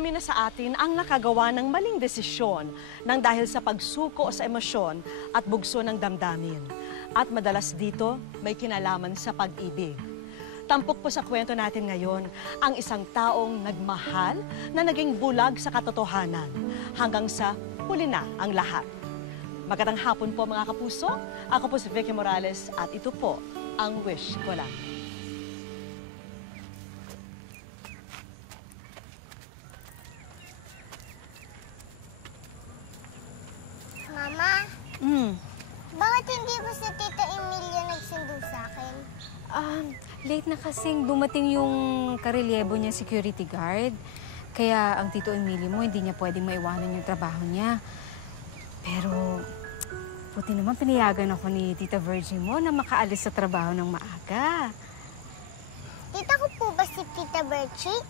Marami na sa atin ang nakagawa ng maling desisyon nang dahil sa pagsuko sa emosyon at bugso ng damdamin. At madalas dito may kinalaman sa pag-ibig. Tampok po sa kwento natin ngayon ang isang taong nagmahal na naging bulag sa katotohanan hanggang sa huli na ang lahat. Magandang hapon po mga kapuso. Ako po si Vicky Morales at ito po ang Wish Ko Lang. Mama? Bakit hindi ba si Tita Emilia nagsundo sa akin? Late na kasing dumating yung karelyebo niya security guard. Kaya ang Tito Emilio mo, hindi niya pwedeng maiwanan yung trabaho niya. Pero, buti naman pinayagan ako ni Tita Virgie mo na makaalis sa trabaho ng maaga. Tita ko po ba si Tita Virgie?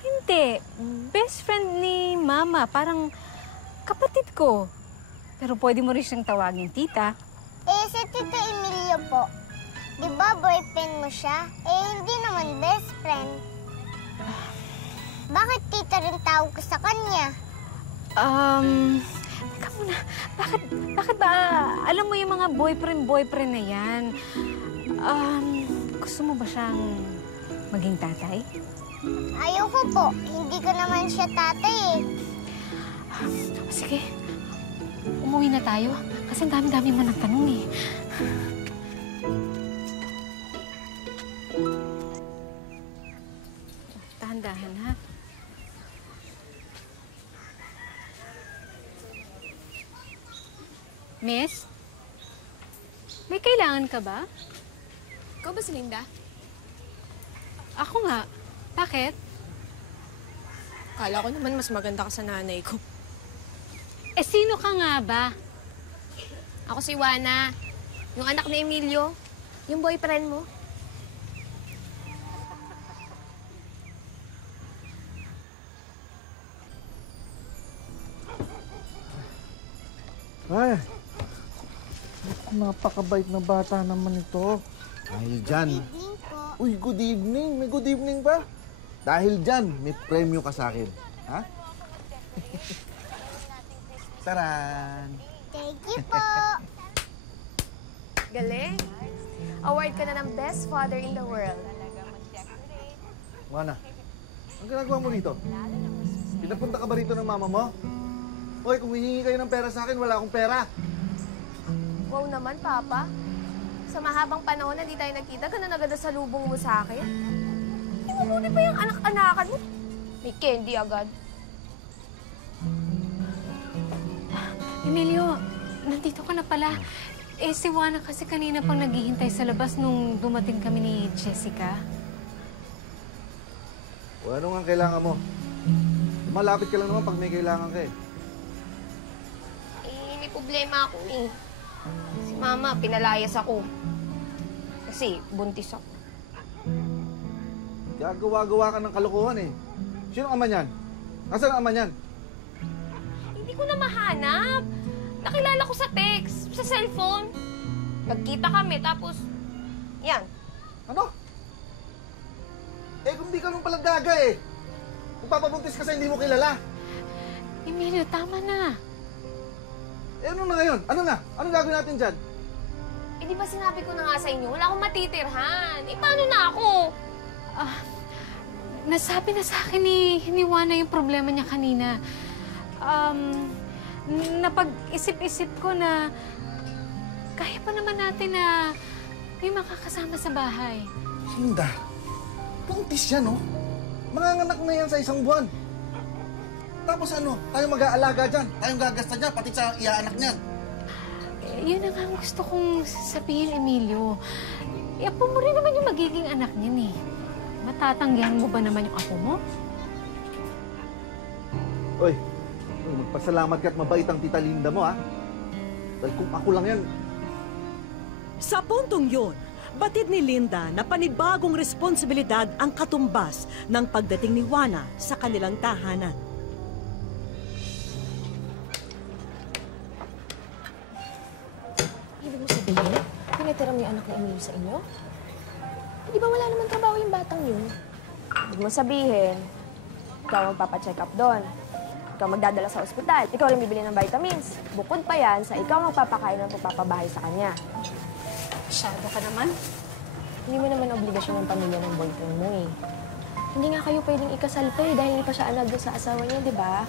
Hindi. Best friend ni Mama. Parang kapatid ko. Pero pwede mo rin siyang tawagin, Tita. Si Tita Emilia po. Di ba boyfriend mo siya? Hindi naman best friend. Bakit Tita rin tawag ko sa kanya? Teka muna. Bakit ba alam mo yung mga boyfriend na yan? Gusto mo ba siyang maging tatay? Ayoko po. Hindi ko naman siya tatay eh. Sige. Umuwi na tayo. Kasi ang dami-dami mo nagtanong eh. Dahan-dahan, ha? Miss? May kailangan ka ba? Ikaw ba si Linda? Ako nga. Bakit? Kala ko naman mas maganda ka sa nanay ko. Eh, sino ka nga ba? Ako si Juana, yung anak ni Emilio, yung boyfriend mo. Ay, napakabait na bata naman ito. Dahil dyan. Evening po. Uy, good evening. May good evening ba? Dahil dyan, may premyo ka sa akin. Ha? Taran! Thank you po. Galing. Award ka na ng best father in the world. Juana, ang ginagawa mo dito? Pinapunta ka ba rito ng mama mo? Hoy, kung hihingi kayo ng pera sa akin, wala akong pera. Wow naman, Papa. Sa mahabang panahon na di tayo nagkita, ganun agad sa lubong mo sa akin. Mabuti pa yung anak-anakan mo. May candy agad. Emilio, nandito ka na pala. Eh, si Juana kasi kanina pang naghihintay sa labas nung dumating kami ni Jessica. O ano nga kailangan mo? Malapit ka lang naman pag may kailangan ka eh. May problema ako eh. Si Mama, pinalayas ako. Kasi buntis ako. Gagawa-gawa ka ng kalokohan eh. Sino ang ama niyan? Nasaan ang ama niyan? Hindi ko na mahanap. Nakilala ko sa text, sa cellphone. Nagkita kami, tapos, yan. Ano? Eh kung di ka nung palang gaga eh. Kung papabuntis ka sa hindi mo kilala. Emilio, tama na. Eh ano na ngayon? Ano na? Anong gagawin natin dyan? Eh di ba sinabi ko na nga sa inyo, wala akong matitirhan. Eh paano na ako? Nasabi na sa akin ni Juana yung problema niya kanina. Napag-isip-isip ko na kaya pa naman natin na may makakasama sa bahay. Linda, buntis yan, no? Manganganak na yan sa isang buwan. Tapos ano, tayo mag-aalaga dyan, tayong gagasta dyan, pati sa iaanak niyan. Yun na nga ang gusto kong sabihin, Emilio. Apo mo rin naman yung magiging anak niyan eh. Matatanggihan mo ba naman yung apo mo? Uy, magpasalamat ka at mabait ang Tita Linda mo, ha? Dahil kung ako lang yan... Sa puntong yun, batid ni Linda na panibagong responsibilidad ang katumbas ng pagdating ni Juana sa kanilang tahanan. Ibig mo sabihin, pinatira mo yung anak ni Emilio sa inyo? Di ba wala naman trabaho yung batang yun? Ibig mo sabihin, Ikaw magpapacheck up doon. Ikaw magdadala sa ospital. Ikaw lang bibili ng vitamins. Bukod pa yan sa ikaw magpapakain ng pagpapabahay sa kanya. Masyado ka naman. Hindi mo naman obligasyon ng pamilya ng boyfriend mo eh. Hindi nga kayo pwedeng ikasal pa eh dahil hindi pa siya anak doon sa asawa niya, di ba?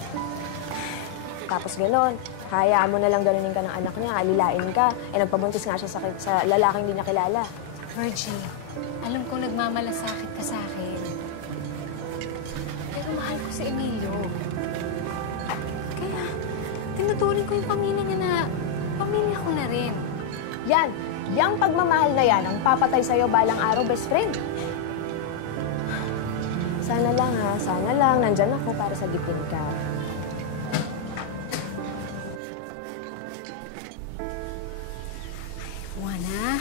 Tapos gano'n, hayaan mo na lang ganunin ka ng anak niya, alilain ka. Eh nagpabuntis nga siya sa lalaking hindi niya kilala. Virgie, alam ko nagmamalasakit ka sa akin. Pero mahal ko si Emilio. Kaya, tinuturing ko yung pamilya niya na pamilya ko na rin. Yan! Yang pagmamahal na yan ang papatay sa'yo balang araw, best friend. Sana lang ha, sana lang. Nandyan ako para sagipin ka. Juana,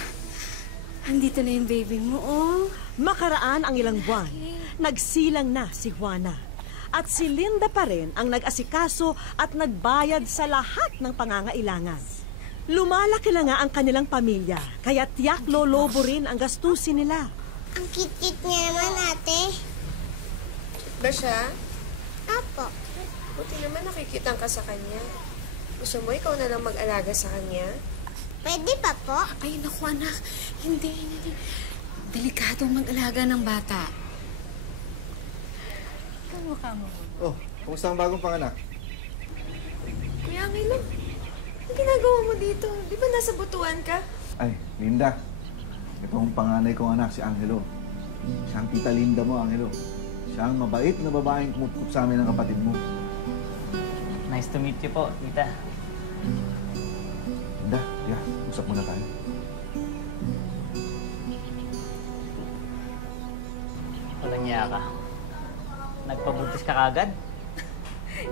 andito na yung baby mo, oh. Makaraan ang ilang buwan, nagsilang na si Juana. At si Linda pa rin ang nag-asikaso at nagbayad sa lahat ng pangangailangan. Lumalaki na nga ang kanilang pamilya, kaya tiyak lolobo rin ang gastusin nila. Ang cute-cute niya naman, ate. Ba siya? Apo. Buti naman nakikita ka sa kanya. Gusto mo ikaw na lang mag-alaga sa kanya? Pwede pa po? Ay, naku, anak. Hindi. Delikado mag-alaga ng bata. Kamukha mo. Oh, kumusta ang bagong panganak? Kuya Angelo, ang ginagawa mo dito? Di ba nasa butuan ka? Ay, Linda. Ito ang panganay kong anak, si Angelo. Siya ang tita Linda mo, Angelo. Siya ang mabait na babaeng kumupkup sa amin ng kapatid mo. Nice to meet you po, tita. Linda, yeah, usap muna tayo. Walang niya ka. Nagpabuntis ka kagad?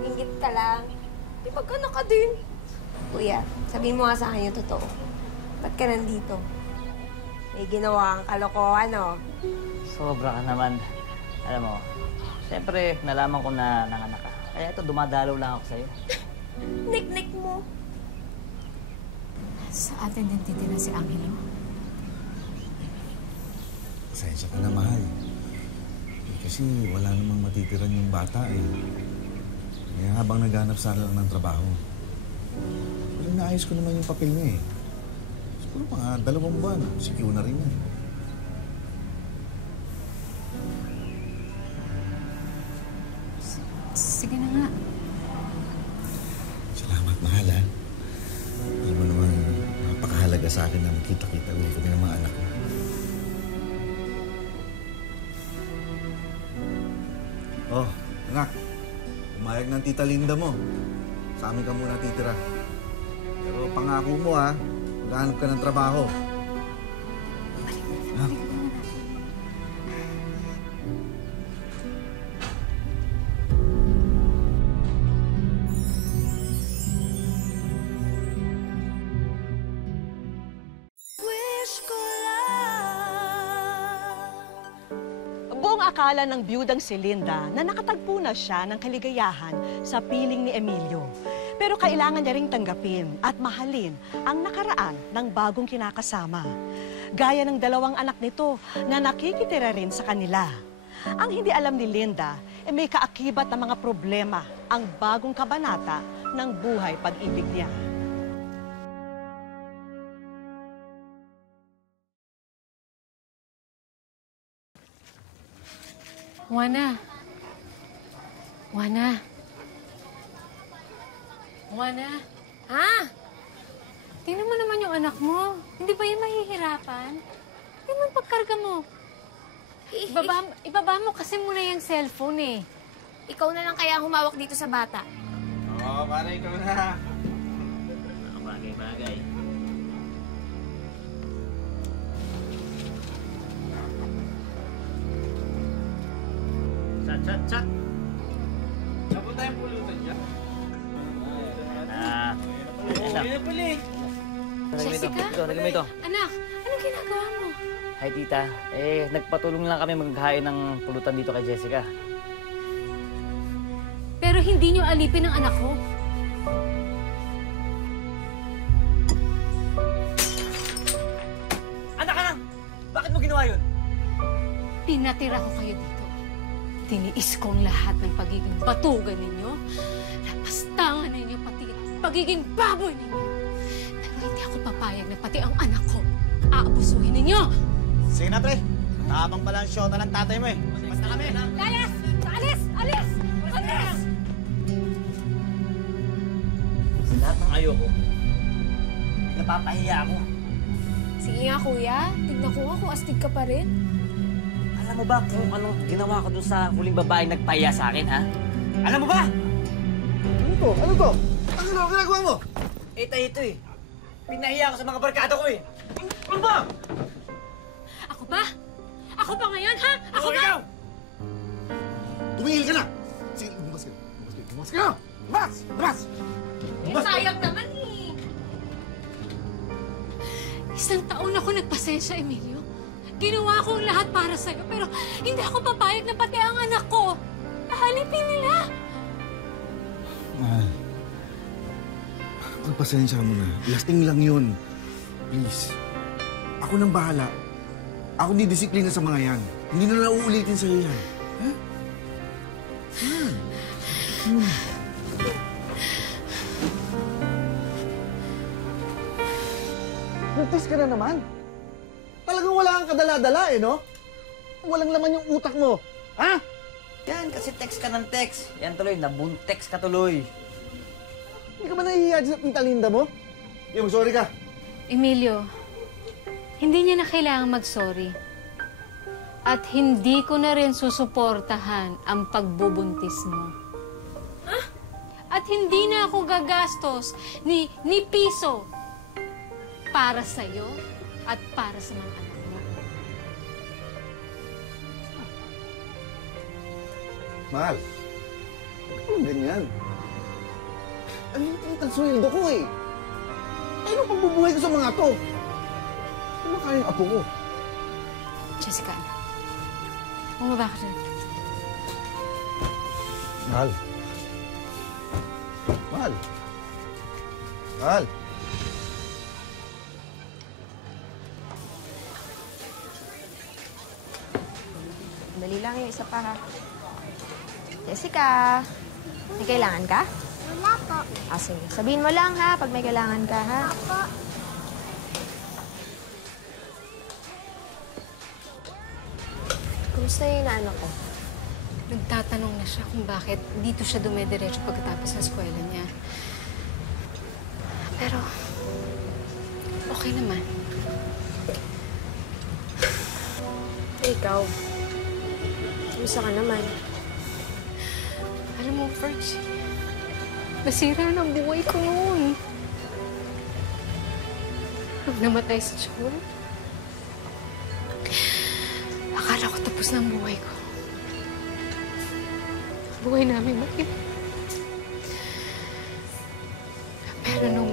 Ingit ka lang. Di ba ka ka din? Kuya, sabihin mo nga sa akin yung totoo. Ba't ka nandito? May ginawa kang kalokohan, no? Sobra ka naman. Alam mo, siyempre, nalaman ko na nanganak ka. Kaya ito, dumadalaw lang ako sa'yo. Nik-nik mo. Sa atin din titira si Angelo. Pasensya ka na, mahal. Kasi wala namang matitiran yung bata eh. Kaya habang naghanap sana lang ng trabaho. Pero naayos ko naman yung papel niya eh. Siguro mga 2 buwan, secure na rin yan. Sige na nga. Salamat, mahal ha. Alam mo naman, napakahalaga sa akin na magkita-kita ulit kami ng mga anak ko. Oh, anak. Umayag ng tita Linda mo. Sa amin ka muna titira. Pero pangako mo ha, maghanap ka ng trabaho. Ha? Buong akala ng biyudang si Linda na nakatagpo na siya ng kaligayahan sa piling ni Emilio. Pero kailangan niya ring tanggapin at mahalin ang nakaraan ng bagong kinakasama. Gaya ng 2 anak nito na nakikitira rin sa kanila. Ang hindi alam ni Linda, may kaakibat na mga problema ang bagong kabanata ng buhay pag-ibig niya. Juana. Juana. Juana. Ha? Tingnan mo naman yung anak mo. Hindi ba yan mahihirapan? Tingnan mo pagkarga mo. Ibaba mo kasi muna yung cellphone eh. Ikaw na lang kaya ang humawak dito sa bata. Oo, para ikaw na. Mga bagay-bagay. Chat. Tapos tayong pulutan dyan. Jessica? Lagay mo ito. Anak, anong ginagawa mo? Hi, tita. Nagpatulong lang kami maghahain ng pulutan dito kay Jessica. Pero hindi niyo alipin ang anak ko. Anak ka lang! Bakit mo ginawa yun? Pinatira ko kayo dito. Tiniis ko ang lahat ng pagiging batugan ninyo. Lapastangan ninyo pati pagiging baboy ninyo. Pero hindi ako papayag na pati ang anak ko aabusuhin ninyo. Sige na, pre. Tabang pala ang syota ng tatay mo eh. Basta kami. Layas! Alis! Alis! Alis! Sa lahat ng ayoko, napapahiya ako. Sige nga, kuya. Tignan ko nga kung astig ka pa rin. Alam mo ba kung anong ginawa ko dun sa huling babaeng nagpahiya sa akin, ha? Alam mo ba? Ano to? Ano to? Ano ginagawa mo? Ito eh. Pinahiya ako sa mga barkada ko eh. Ano ba? Ako ba? Ako ba ngayon, ha? Ako ba? Ikaw! Tumingil ka na! Sige, bumas ka. Bumas ka! Bumas! Bumas! Bumas! Sayang naman eh. Isang taon ako nagpasensya, Emilio. Ginawa ko ang lahat para sa'yo, pero hindi ako papayag na pati ang anak ko. Nahalipin nila. Mahal. Pagpasensya mo na. Lasting lang yun. Please. Ako nang bahala. Ako didisiplina sa mga yan. Hindi na lang uulitin sa'yo yan. Ha? Yan. Buntis ka na naman. Talagang wala kang kadala-dala eh, no? Walang laman yung utak mo. Ha? Yan, kasi text ka ng text. Yan tuloy, nabuntex ka tuloy. Hindi ka ba nahihiya sa tita Linda mo? Yung sorry ka. Emilio, hindi niya na kailangan mag-sorry. At hindi ko na rin susuportahan ang pagbubuntis mo. At hindi na ako gagastos ni piso para sa'yo at para sa mga anak mo. Mahal. Ano ganyan? Ano yung tinitan sweldo ko eh? Ano pang bubuhay ko sa mga to? Ano kaya yung apo ko? Jessica, bumaba ka dyan. Mahal. Mahal. Mahal. Dali lang yung isa pa, ha? Jessica, may kailangan ka? Wala po. Sige. Sabihin mo lang, ha, pag may kailangan ka, ha? Ako. Kumusta yung inaano ko? Nagtatanong na siya kung bakit dito siya dumediretso pagkatapos ng eskwela niya. Pero, okay naman. Ikaw, kumusta ka naman? Alam mo, Fergie, nasira na ang buhay ko noon. Nung namatay si Joel, akala ko tapos na ang buhay ko. Buhay namin mag-ina. Pero nung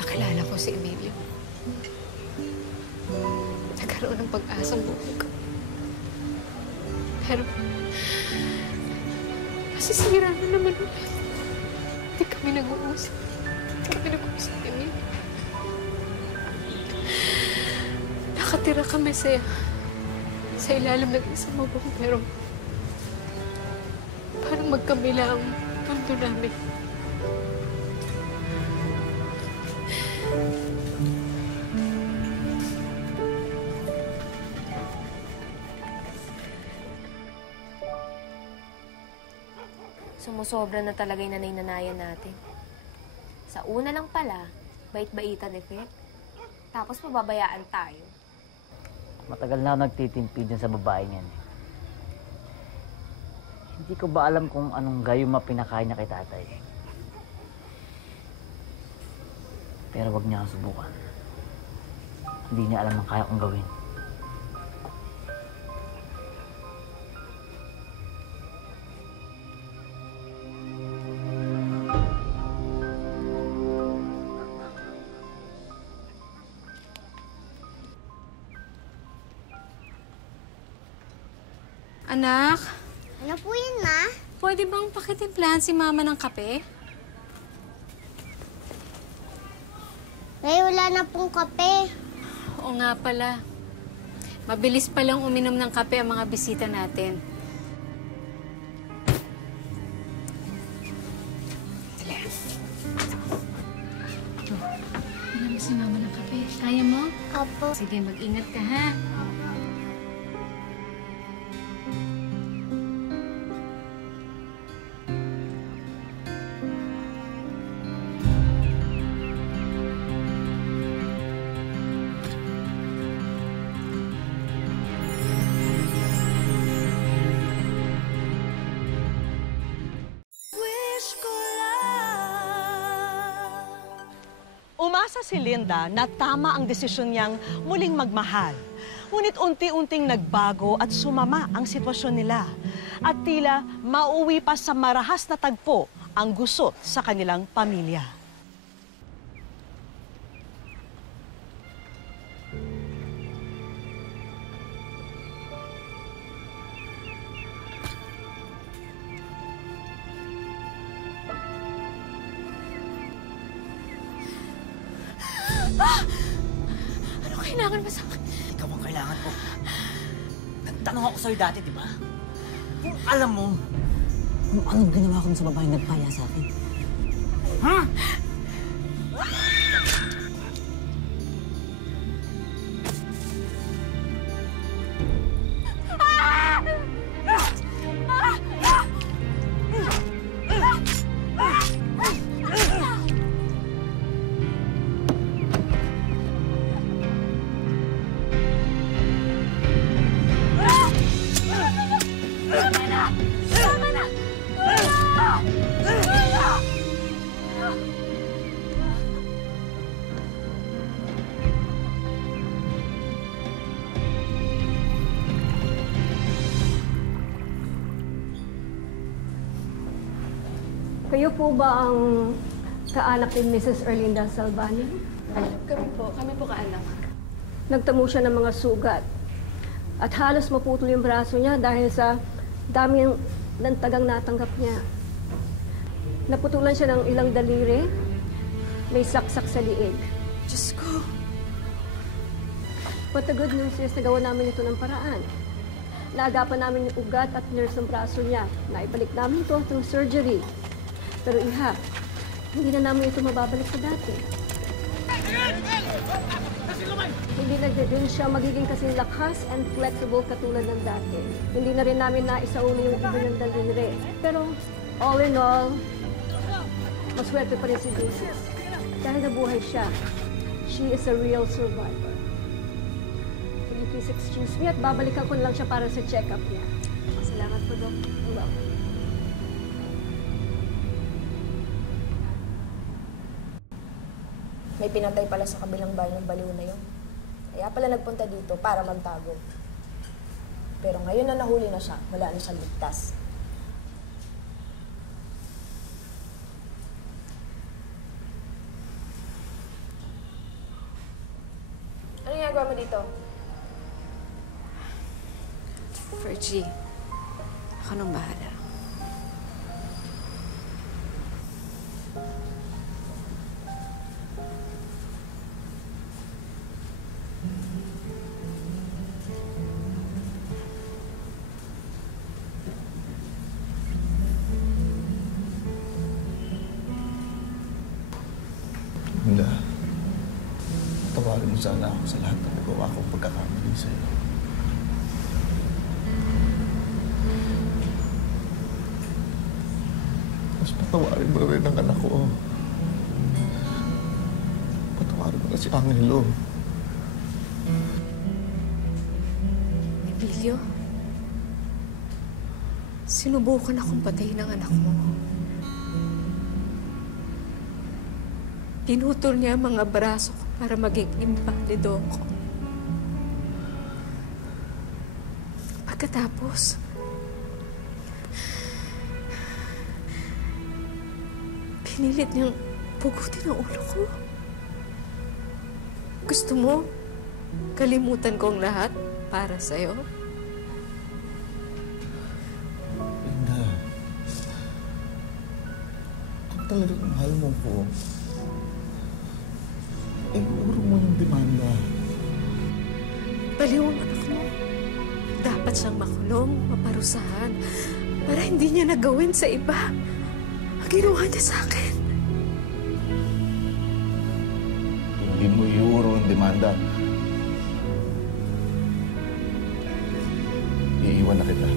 nakilala ko si Emilio, nagkaroon ng pag-asang buhay ko. Pero, masisira na naman ulit. Hindi kami nag-uusap. Hindi kami nag-uusap, Emilio. Nakatira kami sa ilalim ng isang mabong, pero parang magkamila ang mundo namin. Sumusobra na talaga yung nanay-nanayan natin. Sa una lang pala, bait-baitan effect. Tapos pababayaan tayo. Matagal na ako nagtitimpi dyan sa babaeng yan. Hindi ko ba alam kung anong gayuma pinakain niya kay tatay. Pero wag niya akong subukan. Hindi niya alam ang kaya kong gawin. Anak, Ano po yun, Ma? pwede bang pakitimplahan si Mama ng kape? May wala na pong kape. Oo nga pala. Mabilis palang uminom ng kape ang mga bisita natin. Inom si Mama ng kape. Kaya mo? Opo. Sige, mag-ingat ka, ha? Umasa si Linda na tama ang desisyon niyang muling magmahal. Ngunit unti-unting nagbago at sumama ang sitwasyon nila. At tila mauwi pa sa marahas na tagpo ang gusot sa kanilang pamilya. Ano kailangan ba sa akin? Ikaw ang kailangan ko. Nagtanong ako sa'yo dati, di ba? Kung alam mo, kung anong ginawa ko sa babaeng nagpaya sa akin. Ha? Kayo po ba ang kaanak ni Mrs. Erlinda Salvani? Kami po kaanak. Nagtamo siya ng mga sugat. At halos maputol yung braso niya dahil sa dami ng tagang natanggap niya. Naputulan siya ng ilang daliri. May saksak sa liig. Diyos ko. But the good news is nagawa namin ito ng paraan. Naagapan namin yung ugat at nerves ng braso niya. Naibalik namin ito through surgery. Pero iha, hindi na namin ito mababalik sa dati. Hindi na din siya magiging kasing lakas and flexible katulad ng dati. Hindi na rin namin naisauli yung iba ng daliri. Pero all in all, maswerte pa rin si Jesus. Dahil nabuhay siya, she is a real survivor. Will you please excuse me at babalikan ko na lang siya para sa check-up niya. Salamat po, Dok. You're welcome. May pinatay pala sa kabilang bayan ng baliw na yun. Kaya pala nagpunta dito para magtago. Pero ngayon na nahuli na siya, wala na siyang ligtas. Ano ginagawa mo dito? Fergie, ako nang bahala. Linda, tawarin mo sana ako sa lahat ng nagawa kong pagkakamali sa'yo. Mas patawarin mo rin ang anak ko. Patawarin mo na si Angelo. Emilio, sinubukan akong patayin ng anak mo. Pinutol niya ang mga braso ko para maging imbalido ako. Pagkatapos, pinilit niyang pugutin ang ulo ko. Gusto mo, kalimutan ko ang lahat para sa'yo? Linda, kung talagang mahal mo ko, ignore mo yung demanda. Baliw ang anak mo. dapat siyang makulong, maparusahan, para hindi niya nagawin sa iba ang ginawa niya sa akin. Kung hindi mo iuro ang demanda, iiwan na kita.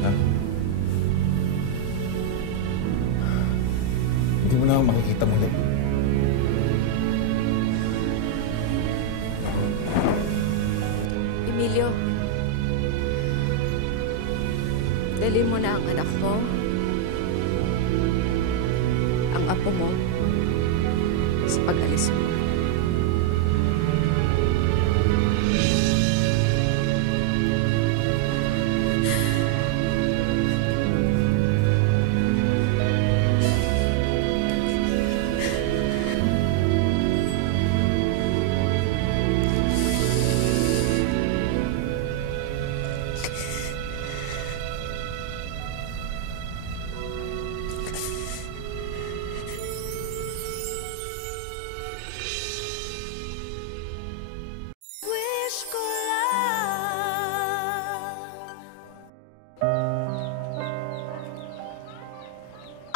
Ha? Hindi mo na ako makikita muli. Emilio, dalhin mo na ang anak mo, ang apo mo, sa pag-alis mo.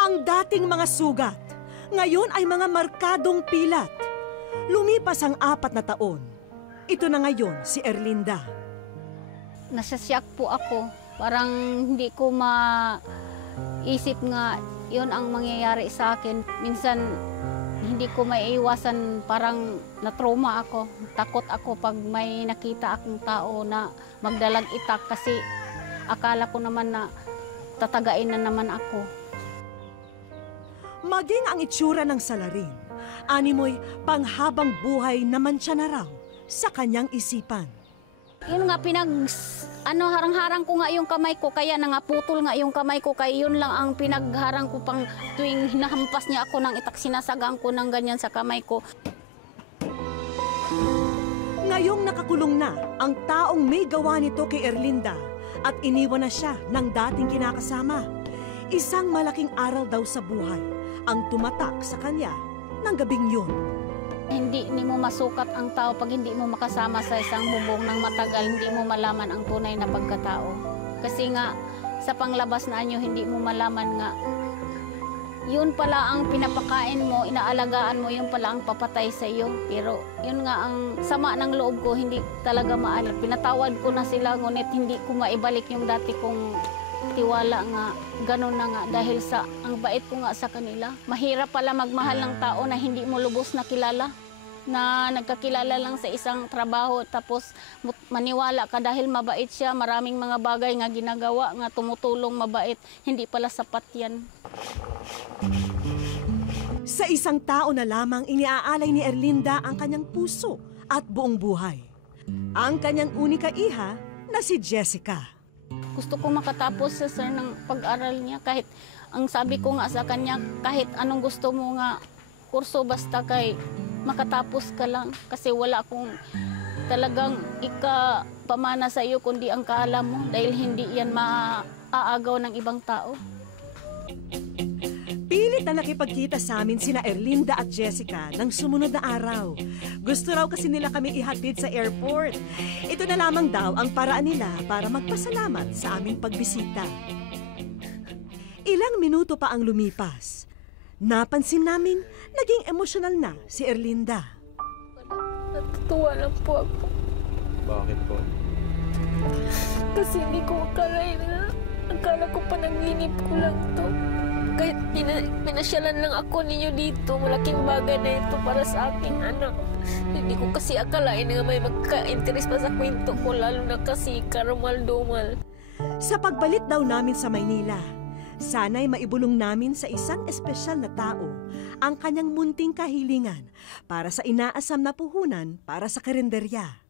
Ang dating mga sugat, ngayon ay mga markadong pilat. Lumipas ang 4 na taon. Ito na ngayon si Erlinda. Nasasyak po ako. Parang hindi ko maisip nga yun ang mangyayari sa akin. Minsan hindi ko maiiwasan, parang na-trauma ako. Takot ako pag may nakita akong tao na magdalag itak kasi akala ko naman na tatagain na naman ako. Maging ang itsura ng salarin, animoy panghabang buhay naman siya na raw sa kanyang isipan. Yun nga, harang-harang ko nga yung kamay ko, kaya nangaputol nga yung kamay ko, kaya yun lang ang pinagharang ko pang tuwing hinahampas niya ako ng itak, sinasagang ko ng ganyan sa kamay ko. Ngayong nakakulong na ang taong may gawa nito kay Erlinda at iniwan na siya ng dating kinakasama. Isang malaking aral daw sa buhay ang tumatak sa kanya ng gabing yun. Hindi mo masukat ang tao pag hindi mo makasama sa isang bubong ng matagal, hindi mo malaman ang tunay na pagkatao. Kasi nga, sa panglabas na anyo, hindi mo malaman nga, yun pala ang pinapakain mo, inaalagaan mo, yun pala ang papatay sa iyo. Pero yun nga ang sama ng loob ko, hindi talaga maalam. Pinatawad ko na sila, ngunit hindi ko maibalik yung dati kong tiwala nga, ganun na nga, dahil sa ang bait ko nga sa kanila. Mahirap pala magmahal ng tao na hindi mo lubos na kilala, na nagkakilala lang sa isang trabaho, tapos maniwala ka dahil mabait siya, maraming mga bagay nga ginagawa, nga tumutulong, mabait, hindi pala sapat yan. Sa isang tao na lamang iniaalay ni Erlinda ang kanyang puso at buong buhay. Ang kanyang unika iha na si Jessica. Gusto ko makatapos sa sir ng pag-aral niya. Kahit ang sabi ko nga sa kanya, kahit anong gusto mo nga kurso, basta kay makatapos ka lang. Kasi wala akong talagang ikapamana sa iyo kundi ang kaalam mo, dahil hindi yan maaagaw ng ibang tao. Pilit na nakipagkita sa amin sina Erlinda at Jessica ng sumunod na araw. Gusto raw kasi nila kami ihatid sa airport. Ito na lamang daw ang paraan nila para magpasalamat sa aming pagbisita. Ilang minuto pa ang lumipas. Napansin namin naging emosyonal na si Erlinda. Natutuwa lang po ako. Bakit po? Kasi hindi ko akalain na. Akala ko panaginip ko lang to. Kahit pinasyalan lang ako ninyo dito, malaking bagay na ito para sa aking anak. Hindi ko kasi akalain na may magka-interest pa sa kwento ko, lalo na kasi karamal-dumal. Sa pagbalik daw namin sa Maynila, sana'y maibulong namin sa isang espesyal na tao ang kanyang munting kahilingan para sa inaasam na puhunan para sa karinderya.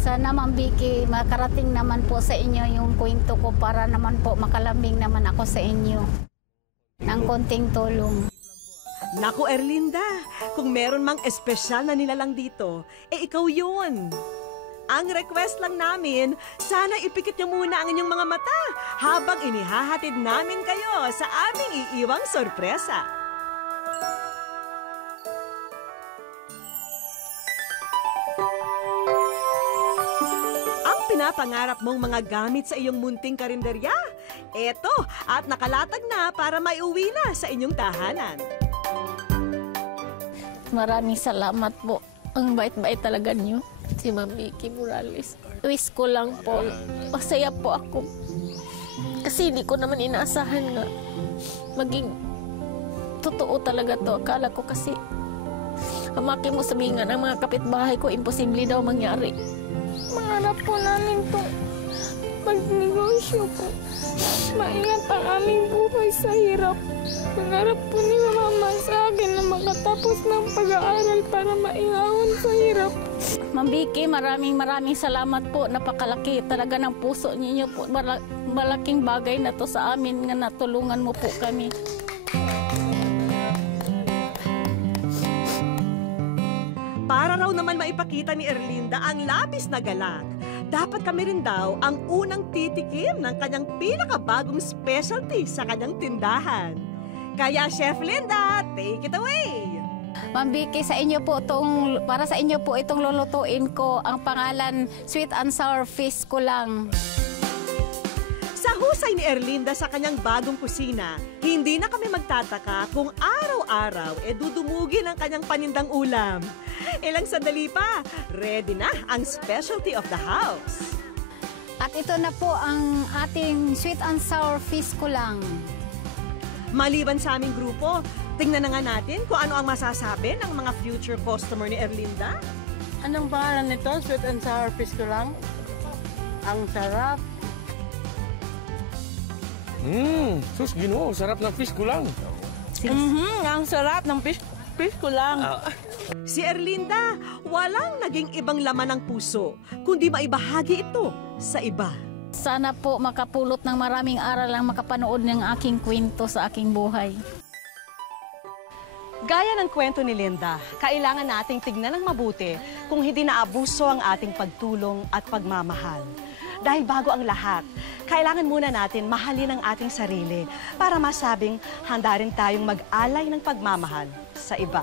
Sana, Ma'am Vicky, makarating naman po sa inyo yung kwento ko para naman po makalambing naman ako sa inyo ng konting tulong. Naku, Erlinda, kung meron mang espesyal na nilalang dito, ikaw yun. Ang request lang namin, sana ipikit niyo muna ang inyong mga mata habang inihahatid namin kayo sa aming iiwang sorpresa. pinapangarap mong mga gamit sa iyong munting karinderya? Eto, at nakalatag na para maiuwi na sa inyong tahanan. Maraming salamat po. Ang bait-bait talaga niyo, si Ma'am Vicky Morales. Wish ko lang po, masaya po ako. Kasi hindi ko naman inaasahan nga maging totoo talaga to. Akala ko kasi amaki mo sabihin nga ng mga kapitbahay ko, imposible daw mangyari. Mangarap po namin po magnegosyo po. Maingat ang aming buhay sa hirap. Mangarap po ni Mama sa akin na makatapos ng pag-aaral para maihawan sa hirap. Ma'am Vicky, maraming salamat po. Napakalaki talaga ng puso ninyo po. Malaking bagay na to sa amin nga natulungan mo po kami. Para raw naman maipakita ni Erlinda ang labis na galak, dapat kami rin daw ang unang titikim ng kanyang pinakabagong specialty sa kanyang tindahan. Kaya Chef Linda, take it away! Ma'am Vicky, para sa inyo po itong lulutuin ko. Ang pangalan, Sweet and Sour Fish Kulang. Sa husay ni Erlinda sa kanyang bagong kusina, hindi na kami magtataka kung araw-araw dudumugin ang kanyang panindang ulam. Ilang sandali pa, ready na ang specialty of the house. At ito na po ang ating Sweet and Sour Fish Kulang. Maliban sa aming grupo, tingnan na nga natin kung ano ang masasabi ng mga future customer ni Erlinda. Anong pangalan nito? Sweet and Sour Fish Kulang? Ang sarap. Sus, Ginoo, sarap ng fish kulang. Ang sarap ng fish kulang. Si Erlinda, walang naging ibang laman ng puso, kundi maibahagi ito sa iba. Sana po makapulot ng maraming aral ang makapanood ng aking kwento sa aking buhay. Gaya ng kwento ni Linda, kailangan nating tignan ng mabuti kung hindi naabuso ang ating pagtulong at pagmamahal. Dahil bago ang lahat, kailangan muna natin mahalin ang ating sarili para masabing handa rin tayong mag-alay ng pagmamahal sa iba.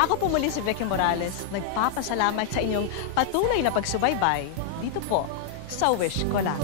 Ako po muli si Vicky Morales, nagpapasalamat sa inyong patuloy na pagsubaybay dito po sa Wish Ko Lang.